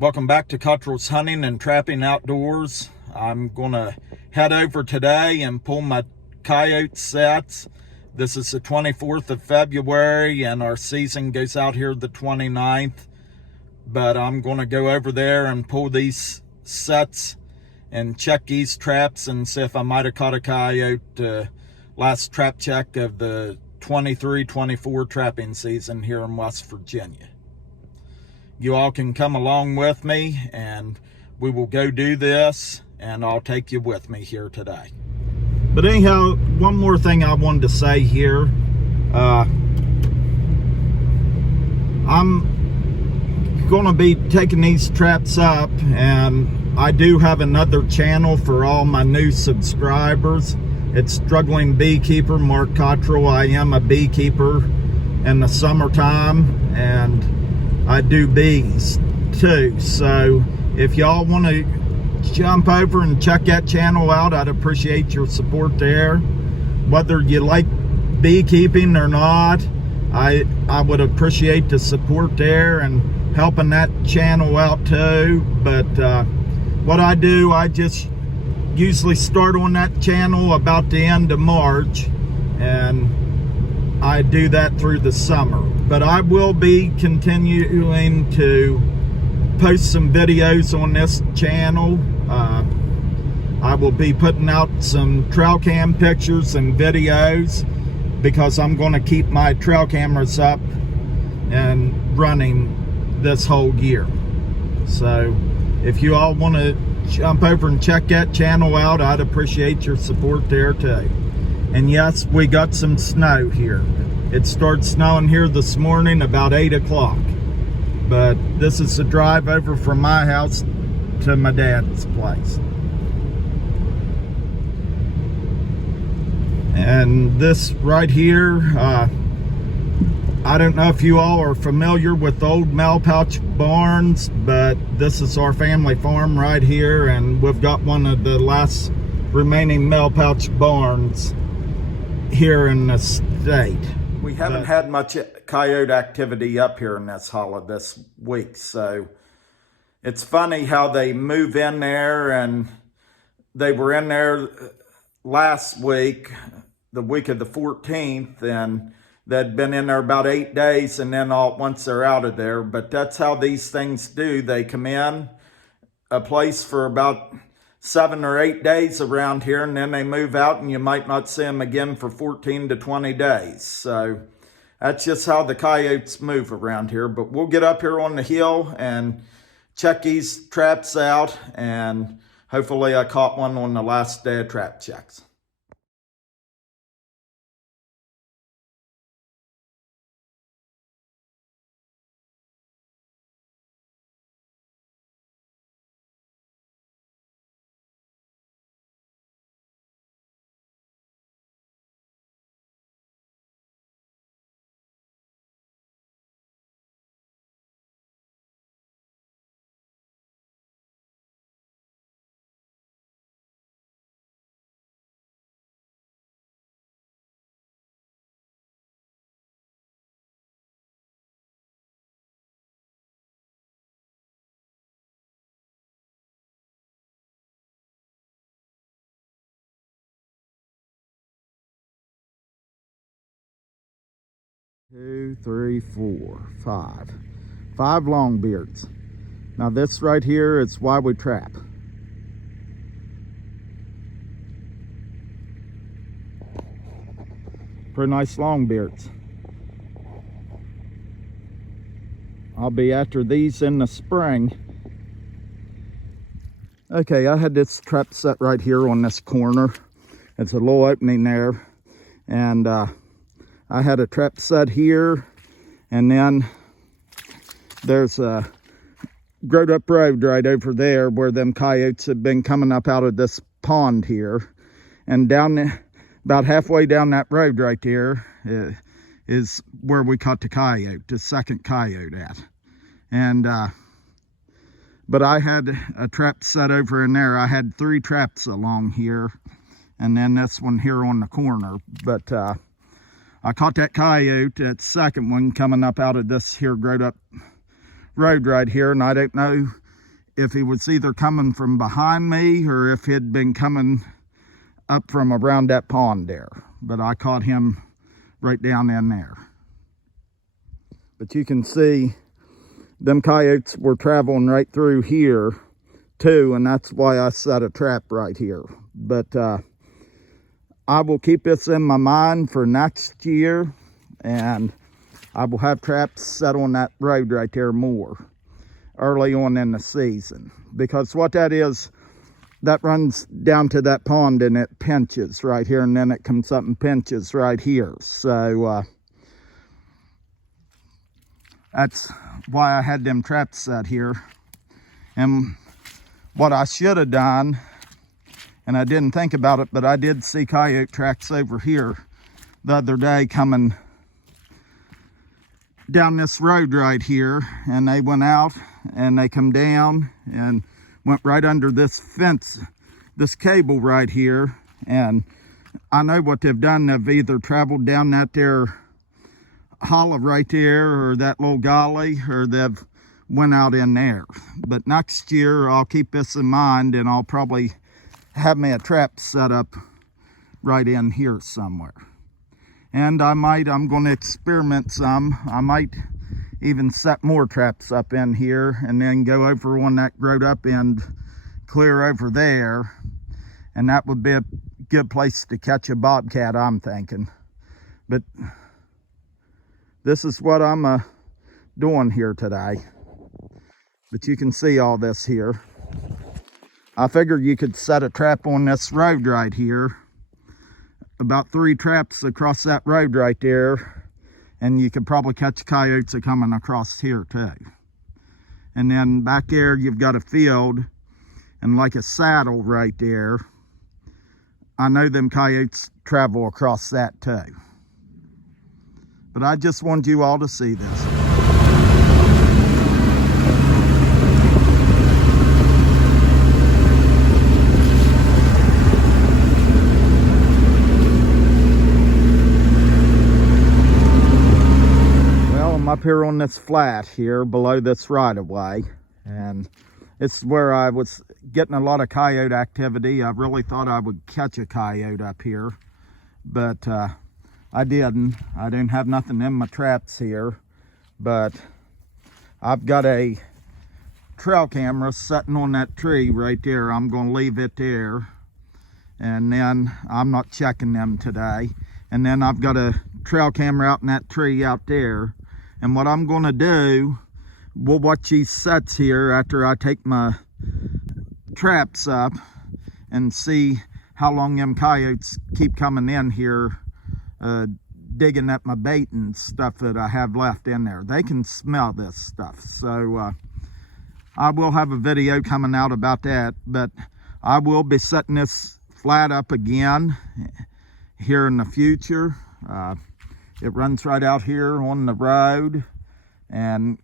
Welcome back to Cottrell's Hunting and Trapping Outdoors. I'm going to head over today and pull my coyote sets. This is the 24th of February and our season goes out here the 29th. But I'm going to go over there and pull these sets and check these traps and see if I might have caught a coyote. Last trap check of the 23-24 trapping season here in West Virginia. You all can come along with me and we will go do this, and I'll take you with me here today. But anyhow, one more thing I wanted to say here. I'm going to be taking these traps up, and I do have another channel for all my new subscribers. It's Struggling Beekeeper Mark Cottrell. I am a beekeeper in the summertime, and I do bees too. So if y'all want to jump over and check that channel out, I'd appreciate your support there. Whether you like beekeeping or not, I would appreciate the support there and helping that channel out too. But what I do, I just usually start on that channel about the end of March, and I do that through the summer. But I will be continuing to post some videos on this channel. I will be putting out some trail cam pictures and videos because I'm going to keep my trail cameras up and running this whole year. So if you all want to jump over and check that channel out, I'd appreciate your support there too. And yes, we got some snow here. It started snowing here this morning about 8 o'clock. But this is the drive over from my house to my dad's place. And this right here, I don't know if you all are familiar with old Malpouch barns, but this is our family farm right here, and we've got one of the last remaining Malpouch barns here in the state. We haven't had much coyote activity up here in this hollow this week, so it's funny how they move in there, and they were in there last week, the week of the 14th, and they'd been in there about 8 days, and then all at once they're out of there. But that's how these things do. They come in a place for about 7 or 8 days around here, and then they move out, and you might not see them again for 14 to 20 days. So that's just how the coyotes move around here. But we'll get up here on the hill and check these traps out, and hopefully I caught one on the last day of trap checks. Two, three, four, five. 5 longbeards. Now this right here is why we trap. Pretty nice longbeards. I'll be after these in the spring. Okay, I had this trap set right here on this corner. It's a little opening there, and I had a trap set here, and then there's a growed up road right over there where them coyotes have been coming up out of this pond here. And down there, about halfway down that road right there is where we caught the coyote, the second coyote at. And but I had a trap set over in there. I had 3 traps along here, and then this one here on the corner. But I caught that coyote, that second one, coming up out of this here growed up road right here, and I don't know if he was either coming from behind me or if he'd been coming up from around that pond there. But I caught him right down in there. But you can see them coyotes were traveling right through here too, and that's why I set a trap right here. But I will keep this in my mind for next year, and I will have traps set on that road right there more early on in the season, because what that is, that runs down to that pond and it pinches right here, and then it comes up and pinches right here. So that's why I had them traps set here. And what I should have done, and I didn't think about it, but I did see coyote tracks over here the other day coming down this road right here, and they went out and they come down and went right under this fence, this cable right here. And I know what they've done. They've either traveled down that there hollow right there, or that little gully, or they've went out in there. But next year I'll keep this in mind, and I'll probably have me a trap set up right in here somewhere. And I'm going to experiment some. I might even set more traps up in here and then go over on that growed up end clear over there. And that would be a good place to catch a bobcat, I'm thinking. But this is what I'm doing here today. But you can see all this here. I figured you could set a trap on this road right here. About 3 traps across that road right there, and you could probably catch coyotes coming across here too. And then back there you've got a field and like a saddle right there. I know them coyotes travel across that too. But I just wanted you all to see this. Up here on this flat here below this right of way, and it's where I was getting a lot of coyote activity. I really thought I would catch a coyote up here, but I didn't. I didn't have nothing in my traps here, but I've got a trail camera sitting on that tree right there. I'm going to leave it there, and then I'm not checking them today. And then I've got a trail camera out in that tree out there. And what I'm going to do, we'll watch these sets here after I take my traps up and see how long them coyotes keep coming in here, digging at my bait and stuff that I have left in there. They can smell this stuff. So I will have a video coming out about that, but I will be setting this flat up again here in the future. It runs right out here on the road, and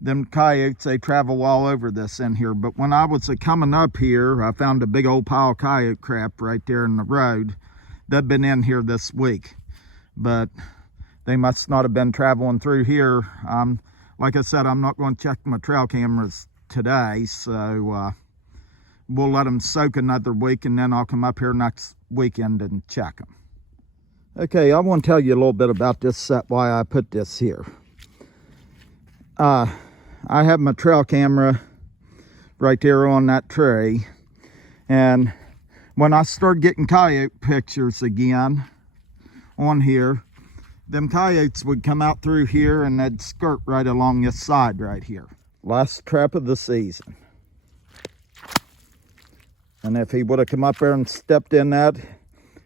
them coyotes, they travel all over this in here. But when I was coming up here, I found a big old pile of coyote crap right there in the road. They've been in here this week, but they must not have been traveling through here. Like I said, I'm not going to check my trail cameras today, so we'll let them soak another week, and then I'll come up here next weekend and check them. Okay, I want to tell you a little bit about this set, why I put this here. I have my trail camera right there on that tree, and when I start getting coyote pictures again on here, them coyotes would come out through here and they'd skirt right along this side right here. Last trap of the season. And if he would have come up there and stepped in that,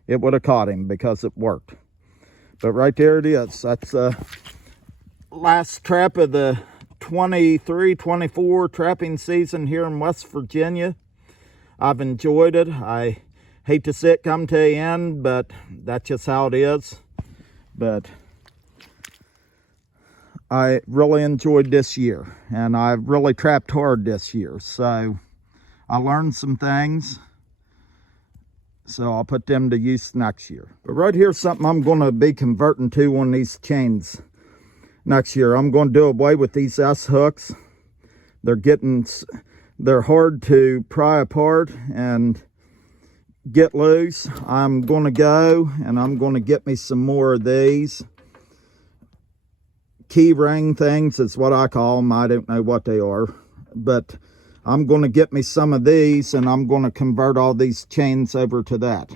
it would have caught him because it worked. But right there it is. That's last trap of the 23-24 trapping season here in West Virginia. I've enjoyed it. I hate to see it come to an end, but that's just how it is. But I really enjoyed this year, and I've really trapped hard this year. So I learned some things. So I'll put them to use next year. But right here's something I'm going to be converting to on these chains next year. I'm going to do away with these S hooks. They're getting They're hard to pry apart and get loose. I'm going to go and I'm going to get me some more of these key ring things. Is what I call them. I don't know what they are, but I'm going to get me some of these and I'm going to convert all these chains over to that.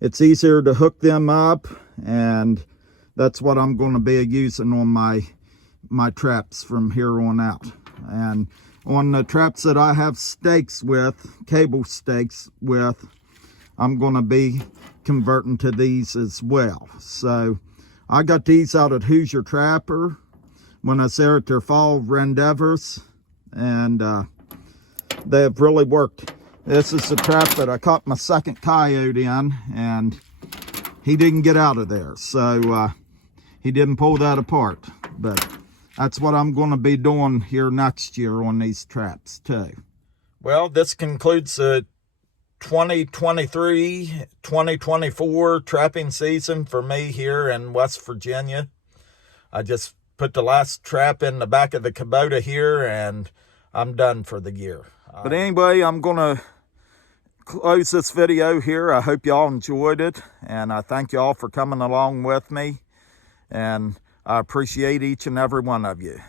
It's easier to hook them up, and that's what I'm going to be using on my traps from here on out. And on the traps that I have stakes with, cable stakes with, I'm going to be converting to these as well. So I got these out at Hoosier Trapper when I was there at their fall rendezvous, and they have really worked. This is the trap that I caught my second coyote in, and he didn't get out of there, so he didn't pull that apart. But that's what I'm going to be doing here next year on these traps too. Well, this concludes the 2023-2024 trapping season for me here in West Virginia. I just put the last trap in the back of the Kubota here, and I'm done for the year. But anyway, I'm going to close this video here. I hope y'all enjoyed it, and I thank y'all for coming along with me, and I appreciate each and every one of you.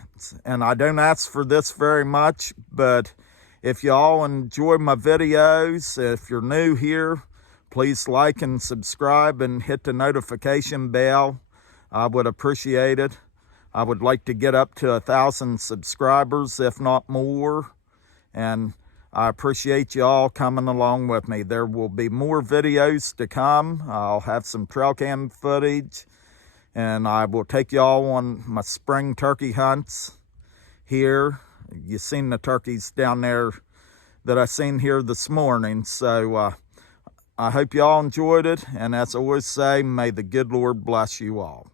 And I don't ask for this very much, but if y'all enjoy my videos, if you're new here, please like and subscribe and hit the notification bell. I would appreciate it. I would like to get up to 1,000 subscribers, if not more. And I appreciate y'all coming along with me. There will be more videos to come. I'll have some trail cam footage, and I will take y'all on my spring turkey hunts here. You've seen the turkeys down there that I seen here this morning. So I hope y'all enjoyed it. And as I always say, may the good Lord bless you all.